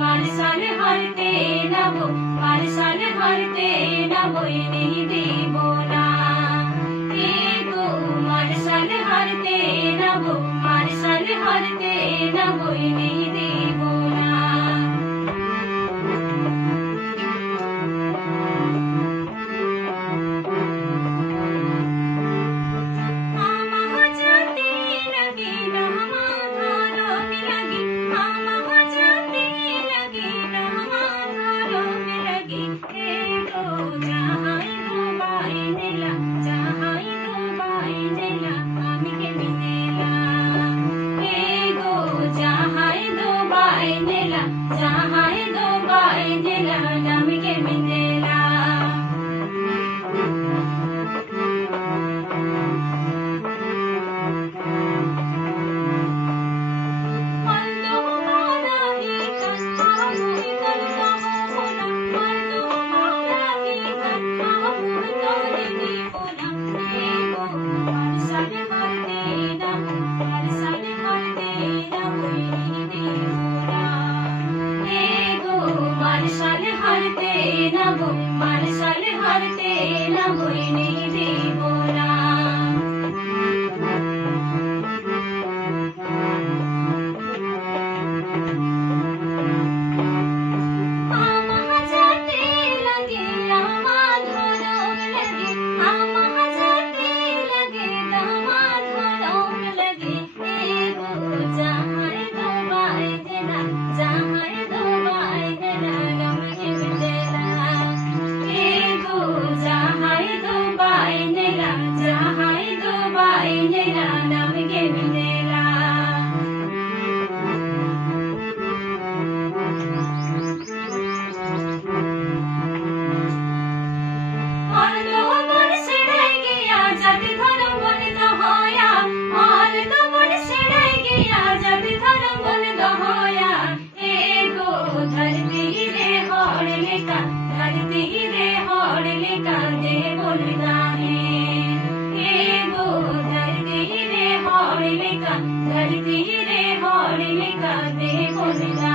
Martial হারতে নাবো, martial হারতে নাবোই নেই দেব না। গো মার্শাল হারতে নাবো, মার্শাল হারতে নাবোই নেই দেব না। जहाँ दो बाई नेला नाम के मिलेला। मार्शल हारते नाबो, मार्शल हारते नाबोई नहीं देब ना। धरती रे हौड़ लेका दे बोलना है। गो धरती रे हौड़ लेका, धरती रे हौड़ लेका दे बोलना।